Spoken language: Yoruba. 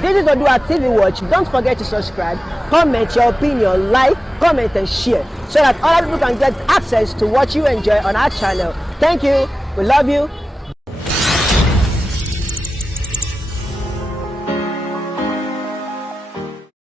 This is Odua TV Watch. Don't forget to subscribe, comment your opinion, like, comment and share so that other people can get access to what you enjoy on our channel. Thank you. We love you.